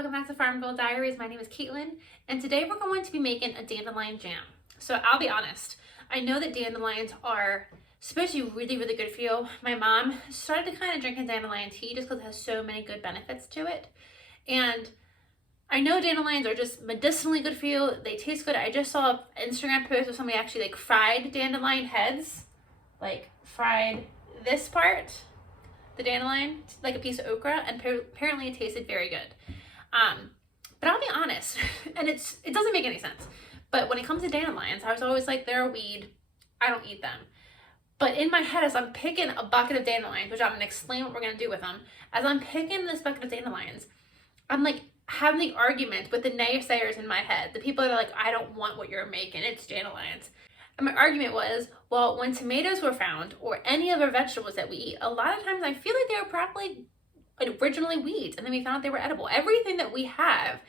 welcome back to Farm Girl Diaries. My name is Caitlin, and today we're going to be making a dandelion jam. So I'll be honest, I know that dandelions are supposed to be really, really good for you. My mom started to kind of drinking dandelion tea just because it has so many good benefits to it. And I know dandelions are just medicinally good for you. They taste good. I just saw an Instagram post of somebody actually like fried dandelion heads, like fried this part, the dandelion, like a piece of okra, and apparently it tasted very good. But I'll be honest, and it doesn't make any sense. But when it comes to dandelions, I was always like, they're a weed. I don't eat them. But in my head, as I'm picking a bucket of dandelions, which I'm going to explain what we're going to do with them, as I'm picking this bucket of dandelions, I'm like having the argument with the naysayers in my head, the people that are like, I don't want what you're making, it's dandelions. And my argument was, well, when tomatoes were found, or any other vegetables that we eat, a lot of times I feel like they were probably originally weeds, and then we found out they were edible. Everything that we have,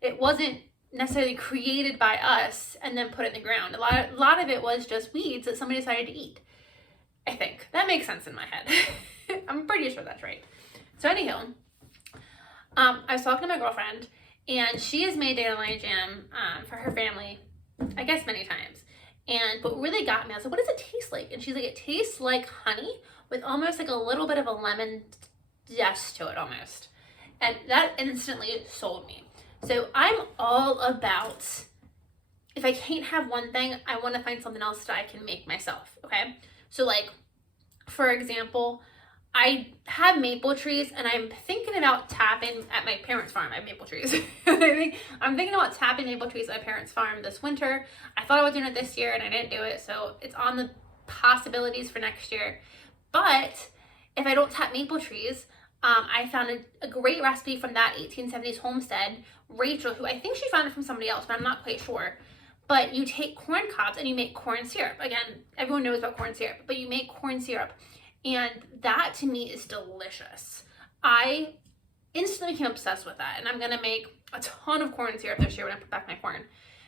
it wasn't necessarily created by us and then put in the ground. A lot of it was just weeds that somebody decided to eat. I think that makes sense in my head. I'm pretty sure that's right. So anyhow, I was talking to my girlfriend, and she has made dandelion jam for her family, I guess many times. And what really got me, I was like, what does it taste like? And she's like, it tastes like honey with almost like a little bit of a lemon zest to it almost. And that instantly sold me. So I'm all about, if I can't have one thing, I want to find something else that I can make myself, okay? So like, for example, I have maple trees, and I'm thinking about tapping at my parents' farm. I have maple trees. I'm thinking about tapping maple trees at my parents' farm this winter. I thought I was doing it this year, and I didn't do it, so it's on the possibilities for next year. But if I don't tap maple trees, I found a great recipe from that 1870s homestead, Rachel, who I think she found it from somebody else, but I'm not quite sure. But you take corn cobs and you make corn syrup. Again, everyone knows about corn syrup, but you make corn syrup. And that to me is delicious. I instantly became obsessed with that. And I'm gonna make a ton of corn syrup this year when I put back my corn.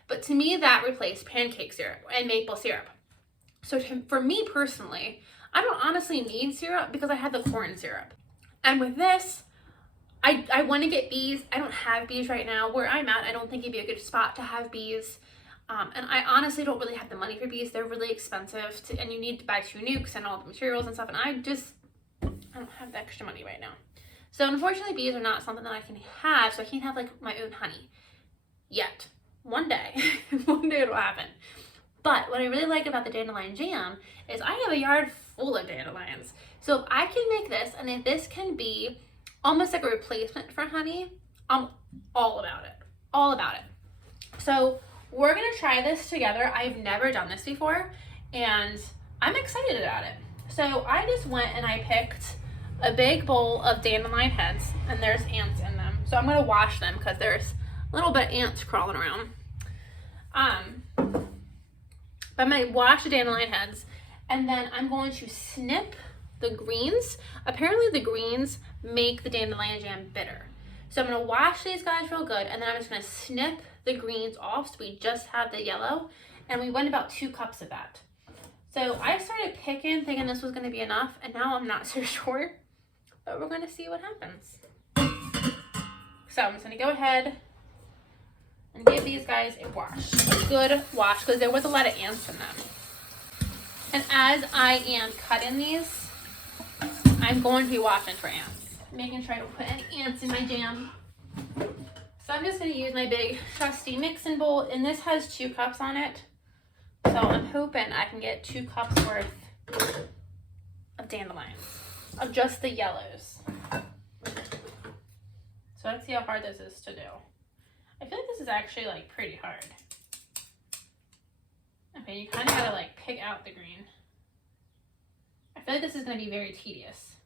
But to me, that replaced pancake syrup and maple syrup. So for me personally, I don't honestly need syrup because I have the corn syrup. And with this, I want to get bees. I don't have bees right now. Where I'm at, I don't think it'd be a good spot to have bees. And I honestly don't really have the money for bees. They're really expensive, and you need to buy 2 nukes and all the materials and stuff. And I don't have the extra money right now. So unfortunately, bees are not something that I can have. So I can't have like my own honey yet. One day, one day it'll happen. But what I really like about the dandelion jam is I have a yard full of dandelions. So if I can make this, and if this can be almost like a replacement for honey, I'm all about it. All about it. So we're gonna try this together. I've never done this before, and I'm excited about it. So I just went and I picked a big bowl of dandelion heads, and there's ants in them. So I'm gonna wash them because there's a little bit of ants crawling around. But I'm gonna wash the dandelion heads, and then I'm going to snip the greens. Apparently the greens make the dandelion jam bitter. So I'm gonna wash these guys real good, and then I'm just gonna snip the greens off so we just have the yellow. And we went about 2 cups of that. So I started picking, thinking this was gonna be enough, and now I'm not so sure, but we're gonna see what happens. So I'm just gonna go ahead and give these guys a wash, a good wash, because there was a lot of ants in them. And as I am cutting these, I'm going to be watching for ants, making sure I don't put any ants in my jam. So I'm just going to use my big trusty mixing bowl, and this has 2 cups on it. So I'm hoping I can get 2 cups worth of dandelions, of just the yellows. So let's see how hard this is to do. I feel like this is actually like pretty hard. Okay, you kind of gotta like pick out the green. I feel like this is gonna be very tedious.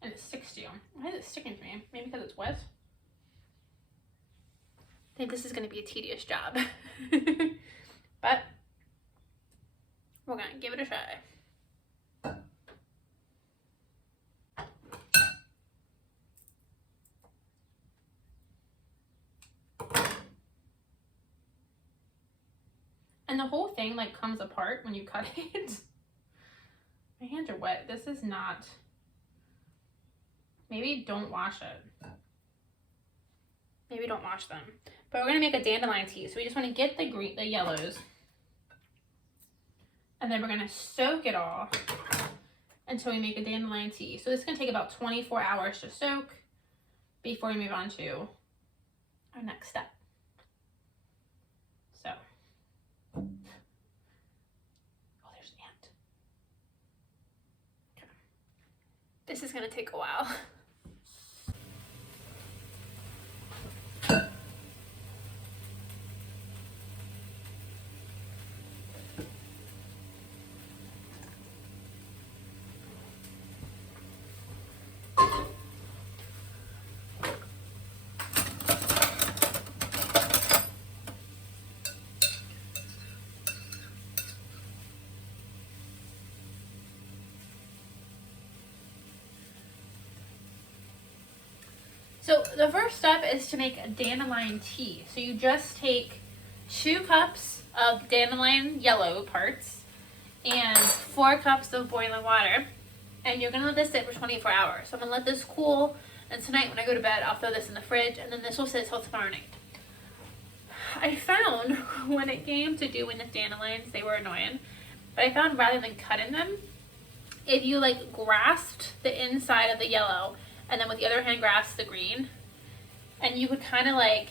And it sticks to you. Why is it sticking to me? Maybe because it's wet? I think this is gonna be a tedious job. But we're gonna give it a try. And the whole thing like comes apart when you cut it. My hands are wet. This is not Maybe don't wash it. Maybe don't wash them. But we're gonna make a dandelion tea. So we just wanna get the yellows. And then we're gonna soak it all until we make a dandelion tea. So this is gonna take about 24 hours to soak before we move on to our next step. So, oh, there's an ant. Okay. This is gonna take a while. So the first step is to make a dandelion tea. So you just take 2 cups of dandelion yellow parts and 4 cups of boiling water. And you're gonna let this sit for 24 hours. So I'm gonna let this cool, and tonight when I go to bed, I'll throw this in the fridge, and then this will sit till tomorrow night. I found when it came to doing the dandelions, they were annoying, but I found rather than cutting them, if you like grasped the inside of the yellow and then with the other hand grasp the green, and you could kind of like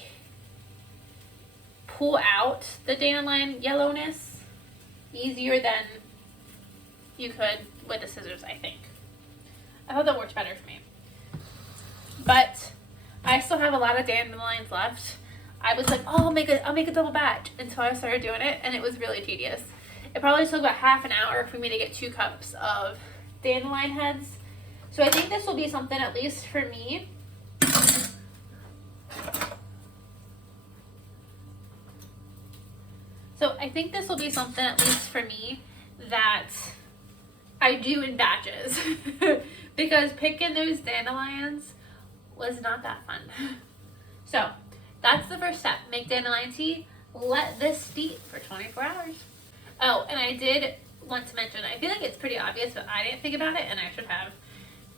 pull out the dandelion yellowness easier than you could with the scissors, I think. I thought that worked better for me. But I still have a lot of dandelions left. I was like, oh, I'll make a double batch until I started doing it, and it was really tedious. It probably took about half an hour for me to get 2 cups of dandelion heads. So I think this will be something, at least for me, that I do in batches because picking those dandelions was not that fun. So that's the first step. Make dandelion tea. Let this steep for 24 hours. Oh, and I did want to mention, I feel like it's pretty obvious, but I didn't think about it, and I should have.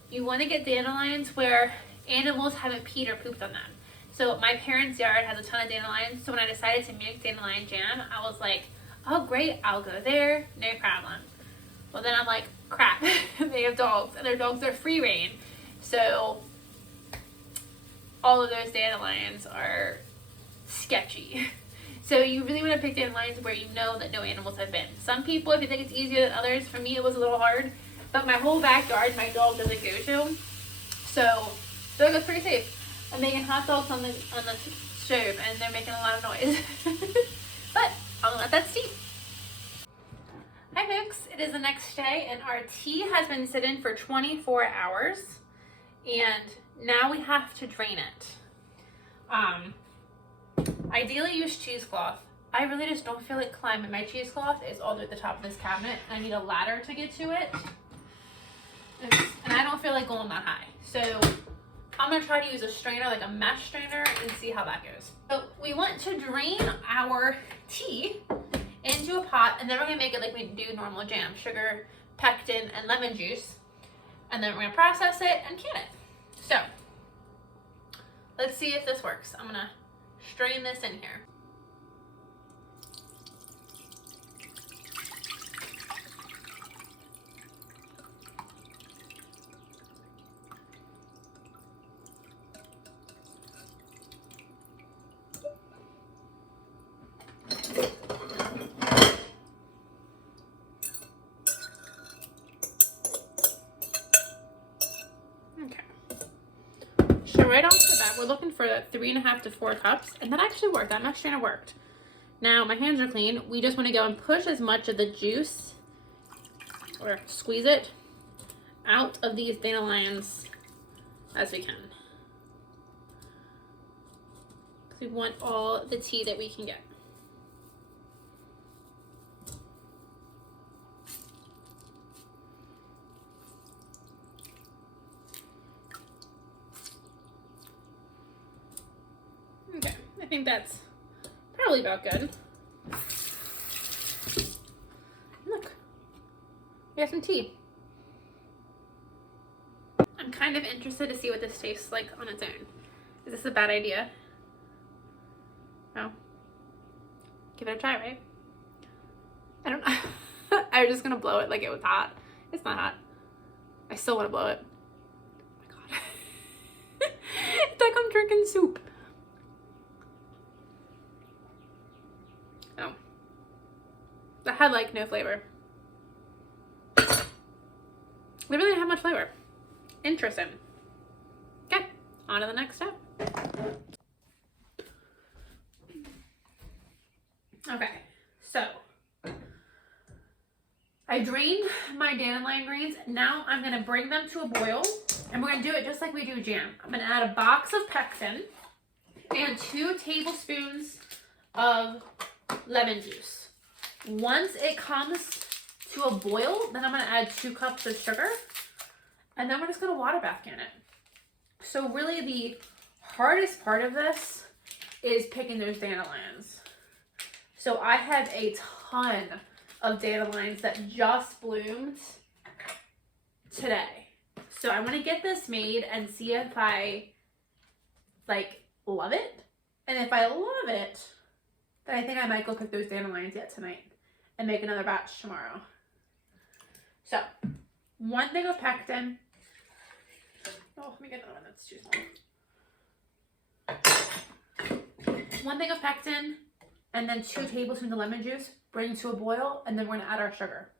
You want to get dandelions where animals haven't peed or pooped on them. So my parents' yard has a ton of dandelions, so when I decided to make dandelion jam, I was like, oh great, I'll go there, no problem. Well then I'm like, crap, they have dogs, and their dogs are free range, so all of those dandelions are sketchy. So you really want to pick dandelions where you know that no animals have been. Some people, if you think it's easier than others, for me it was a little hard, but my whole backyard my dog doesn't go to, so dog is pretty safe. I'm making hot dogs on the stove, and they're making a lot of noise. But I'm gonna let that steep. Hi folks, it is the next day, and our tea has been sitting for 24 hours, and now we have to drain it. Ideally use cheesecloth. I really just don't feel like climbing. My cheesecloth is all the way at the top of this cabinet, and I need a ladder to get to it. And I don't feel like going that high. So I'm gonna try to use a strainer, like a mesh strainer, and see how that goes. So we want to drain our tea into a pot, and then we're gonna make it like we do normal jam. Sugar, pectin, and lemon juice. And then we're gonna process it and can it. So let's see if this works. I'm gonna strain this in here. So right off the bat, we're looking for 3.5 to 4 cups, and that actually worked. That mesh strainer worked. Now my hands are clean. We just want to go and push as much of the juice, or squeeze it, out of these dandelions as we can. Because we want all the tea that we can get. Okay, I think that's probably about good. Look, we have some tea. I'm kind of interested interested to see what this tastes like on its own. Is this a bad idea? No? Give it a try, right? I don't know. I was just gonna blow it like it was hot. It's not hot. I still want to blow it. Oh my god. It's like I'm drinking soup. Oh. That had like no flavor. They really didn't have much flavor. Interesting. Okay, on to the next step. Okay, so I drained my dandelion greens. Now I'm gonna bring them to a boil, and we're gonna do it just like we do jam. I'm gonna add a box of pectin and 2 tablespoons of lemon juice. Once it comes to a boil, then I'm gonna add 2 cups of sugar, and then we're just gonna water bath in it. So really the hardest part of this is picking those dandelions. So I have a ton of dandelions that just bloomed today. So I want to get this made and see if I like love it. And if I love it, then I think I might go pick those dandelions yet tonight and make another batch tomorrow. So 1 thing of pectin. Oh, let me get another one that's too small. 1 thing of pectin, and then 2 tablespoons of lemon juice. Bring to a boil, and then we're gonna add our sugar.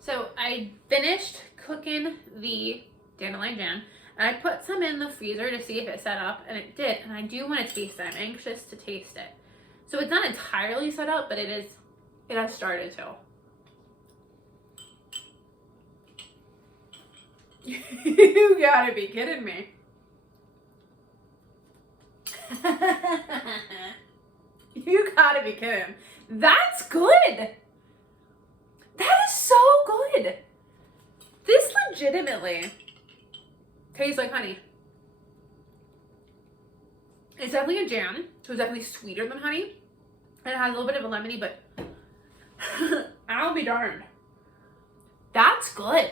So I finished cooking the dandelion jam. And I put some in the freezer to see if it set up, and it did. And I do want to taste it. I'm anxious to taste it. So it's not entirely set up, but it has started to. You gotta be kidding me. You gotta be kidding. That's good. That is so good. This legitimately tastes like honey. It's definitely a jam, so it's definitely sweeter than honey. And it has a little bit of a lemony, but I'll be darned. That's good.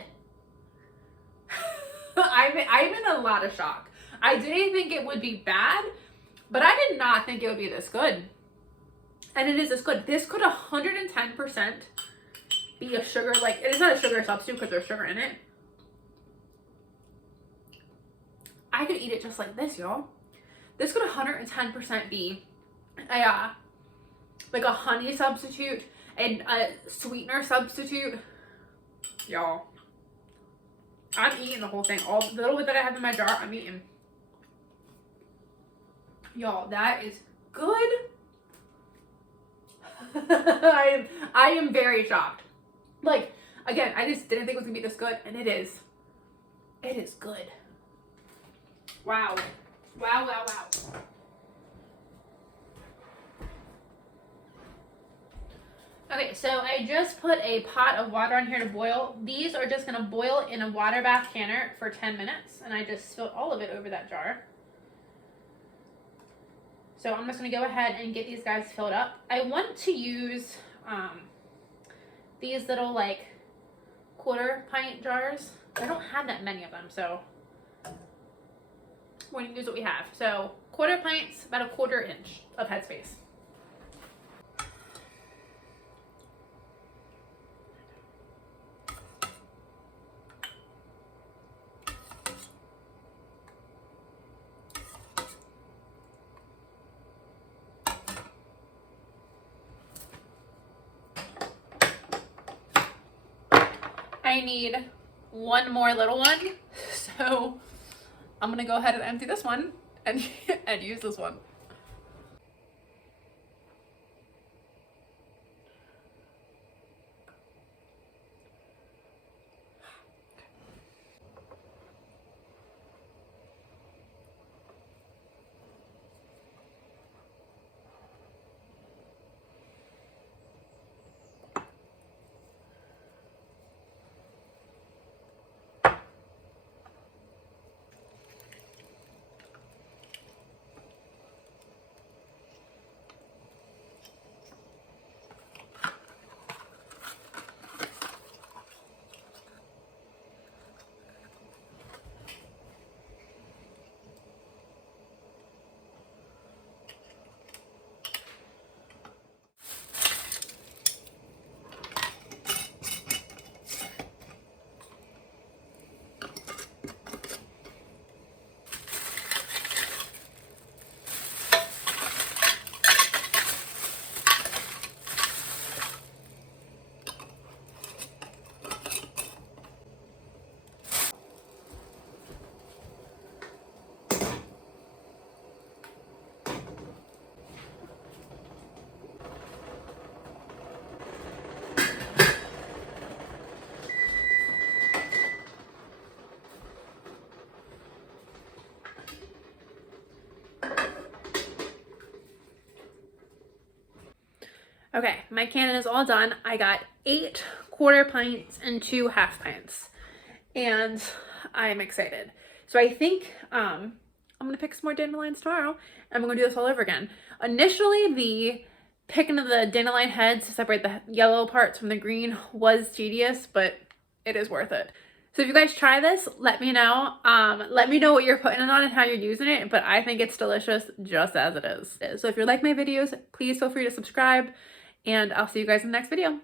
I'm in a lot of shock. I didn't think it would be bad, but I did not think it would be this good. And it is this good. This could 110% be a sugar, like, it is not a sugar substitute because there's sugar in it. I could eat it just like this, y'all. This could 110% be like a honey substitute and a sweetener substitute. Y'all, I'm eating the whole thing. All the little bit that I have in my jar, I'm eating. Y'all, that is good. I am very shocked. Like, again, I just didn't think it was gonna be this good, and it is. It is good. Wow. Wow, wow, wow. Okay, so I just put a pot of water on here to boil. These are just gonna boil in a water bath canner for 10 minutes, and I just spilled all of it over that jar. So I'm just gonna go ahead and get these guys filled up. I want to use these little like 1/4 pint jars. I don't have that many of them, so we're gonna use what we have. So 1/4 pints, about a 1/4 inch of headspace. I need 1 more little one, so I'm gonna go ahead and empty this one and use this one. Okay, my cannon is all done. I got 8 quarter pints and 2 half pints, and I'm excited. So I think I'm gonna pick some more dandelions tomorrow, and we're gonna do this all over again. Initially, the picking of the dandelion heads to separate the yellow parts from the green was tedious, but it is worth it. So if you guys try this, let me know. Let me know what you're putting it on and how you're using it, but I think it's delicious just as it is. So if you like my videos, please feel free to subscribe, and I'll see you guys in the next video.